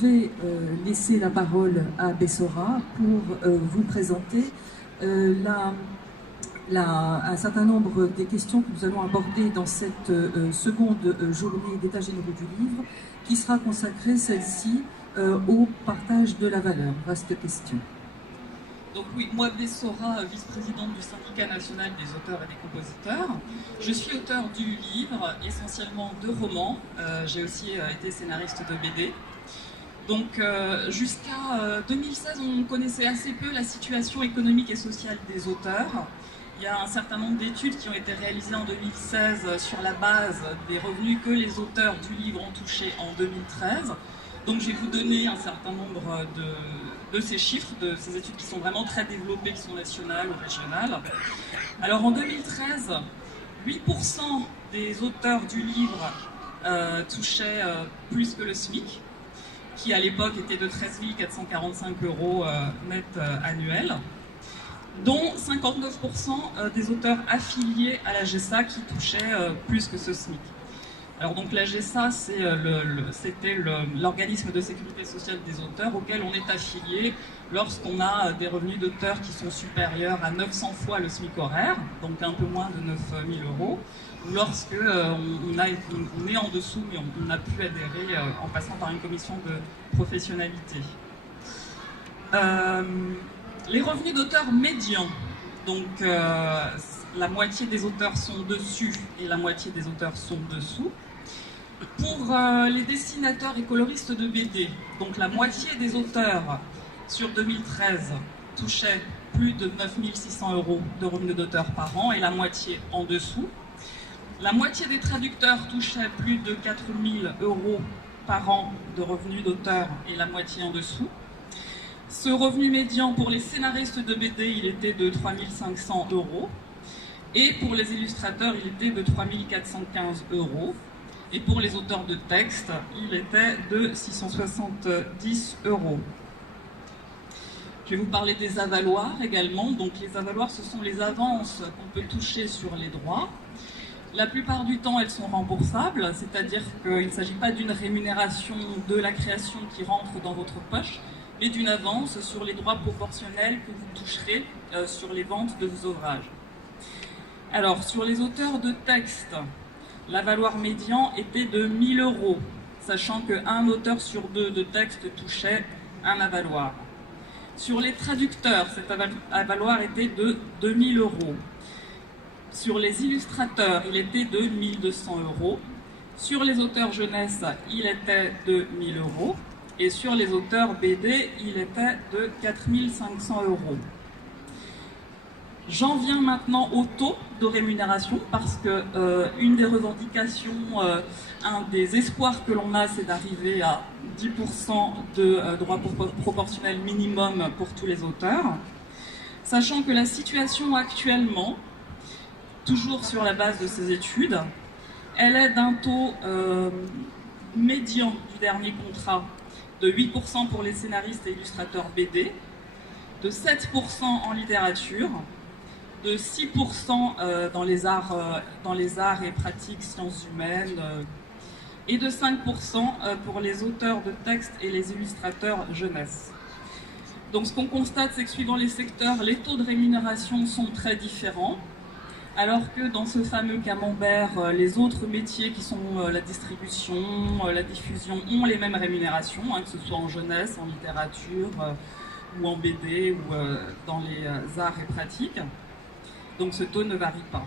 vais laisser la parole à Bessora pour vous présenter un certain nombre des questions que nous allons aborder dans cette seconde journée d'état généraux du livre, qui sera consacrée, celle-ci, au partage de la valeur. Vaste question. Donc oui, moi Bessora, vice-présidente du syndicat national des auteurs et des compositeurs. Je suis auteur du livre, essentiellement de romans. J'ai aussi été scénariste de BD. Donc jusqu'à 2016, on connaissait assez peu la situation économique et sociale des auteurs. Il y a un certain nombre d'études qui ont été réalisées en 2016 sur la base des revenus que les auteurs du livre ont touchés en 2013. Donc je vais vous donner un certain nombre de ces chiffres, de ces études qui sont vraiment très développées, qui sont nationales ou régionales. Alors en 2013, 8% des auteurs du livre touchaient plus que le SMIC, qui à l'époque était de 13 445 € net annuels, dont 59% des auteurs affiliés à la GESA qui touchaient plus que ce SMIC. Alors donc la GESA, c'était l'organisme de sécurité sociale des auteurs auquel on est affilié lorsqu'on a des revenus d'auteur qui sont supérieurs à 900 fois le SMIC horaire, donc un peu moins de 9 000 €, ou lorsque on est en dessous mais on a pu adhérer en passant par une commission de professionnalité. Les revenus d'auteur médians, donc la moitié des auteurs sont dessus et la moitié des auteurs sont dessous. Pour les dessinateurs et coloristes de BD, donc la moitié des auteurs sur 2013 touchaient plus de 9 600 € de revenus d'auteur par an et la moitié en dessous. La moitié des traducteurs touchaient plus de 4 000 € par an de revenus d'auteur et la moitié en dessous. Ce revenu médian pour les scénaristes de BD, il était de 3 500 €. Et pour les illustrateurs, il était de 3 415 €. Et pour les auteurs de texte, il était de 670 €. Je vais vous parler des avaloirs également. Donc les avaloirs, ce sont les avances qu'on peut toucher sur les droits. La plupart du temps, elles sont remboursables, c'est-à-dire qu'il ne s'agit pas d'une rémunération de la création qui rentre dans votre poche, mais d'une avance sur les droits proportionnels que vous toucherez sur les ventes de vos ouvrages. Alors, sur les auteurs de texte, l'avaloir médian était de 1 000 €, sachant qu'un auteur sur deux de texte touchait un avaloir. Sur les traducteurs, cet avaloir était de 2 000 €. Sur les illustrateurs, il était de 1 200 €. Sur les auteurs jeunesse, il était de 1 000 €. Et sur les auteurs BD, il était de 4 500 €. J'en viens maintenant au taux de rémunération parce que une des revendications, un des espoirs que l'on a, c'est d'arriver à 10% de droit proportionnel minimum pour tous les auteurs. Sachant que la situation actuellement, toujours sur la base de ces études, elle est d'un taux médian du dernier contrat de 8% pour les scénaristes et illustrateurs BD, de 7% en littérature, de 6% dans les arts et pratiques sciences humaines, et de 5% pour les auteurs de textes et les illustrateurs jeunesse. Donc ce qu'on constate, c'est que suivant les secteurs, les taux de rémunération sont très différents, alors que dans ce fameux camembert, les autres métiers qui sont la distribution, la diffusion ont les mêmes rémunérations, que ce soit en jeunesse, en littérature, ou en BD, ou dans les arts et pratiques. Donc ce taux ne varie pas.